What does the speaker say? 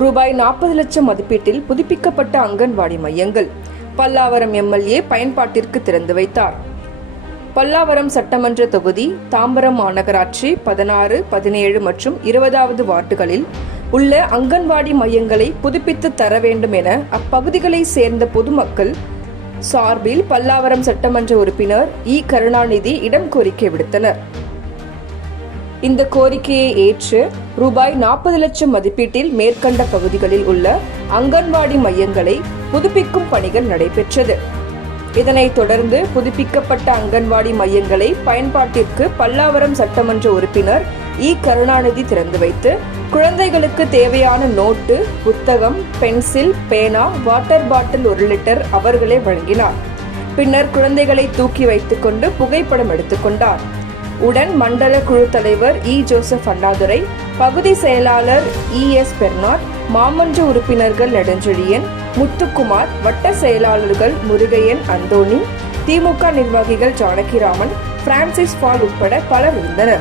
ரூபாய் நாற்பது லட்சம் மதிப்பீட்டில் புதுப்பிக்கப்பட்ட அங்கன்வாடி மையங்கள். பல்லாவரம் எம்எல்ஏ பயன்பாட்டிற்கு திறந்து வைத்தார். பல்லாவரம் சட்டமன்ற தொகுதி தாம்பரம் மாநகராட்சி பதினாறு பதினேழு மற்றும் இருபதாவது வார்டுகளில் உள்ள அங்கன்வாடி மையங்களை புதுப்பித்து தர வேண்டும் என அப்பகுதிகளை சேர்ந்த பொதுமக்கள் சார்பில் பல்லாவரம் சட்டமன்ற உறுப்பினர் இ. கருணாநிதி இடம் கோரிக்கை விடுத்தனர். இந்த கோரிக்கையை ஏற்று ரூபாய் நாற்பது லட்சம் மதிப்பீட்டில் மேற்கண்ட பகுதிகளில் உள்ள அங்கன்வாடி மையங்களை புதுப்பிக்கும் பணிகள் நடைபெற்றது. இதனைத் தொடர்ந்து புதுப்பிக்கப்பட்ட அங்கன்வாடி மையங்களை பயன்பாட்டிற்கு பல்லாவரம் சட்டமன்ற உறுப்பினர் இ. கருணாநிதி திறந்து வைத்து குழந்தைகளுக்கு தேவையான நோட்டு புத்தகம் பென்சில் பேனா வாட்டர் பாட்டில் ஒரு லிட்டர் அவர்களே வழங்கினார். பின்னர் குழந்தைகளை தூக்கி வைத்துக்கொண்டு புகைப்படம் எடுத்துக்கொண்டார் உடன் மண்டல குழு தலைவர் இ. ஜோசப் அண்ணாதுரை பகுதி செயலாளர் இ. எஸ். பெர்னாட் மாமன்ற உறுப்பினர்கள் நெடுஞ்செழியன் முத்துக்குமார் வட்ட செயலாளர்கள் முருகையன் அந்தோணி திமுக நிர்வாகிகள் ஜானகிராமன் பிரான்சிஸ் பால் உட்பட பலர் இருந்தனர்.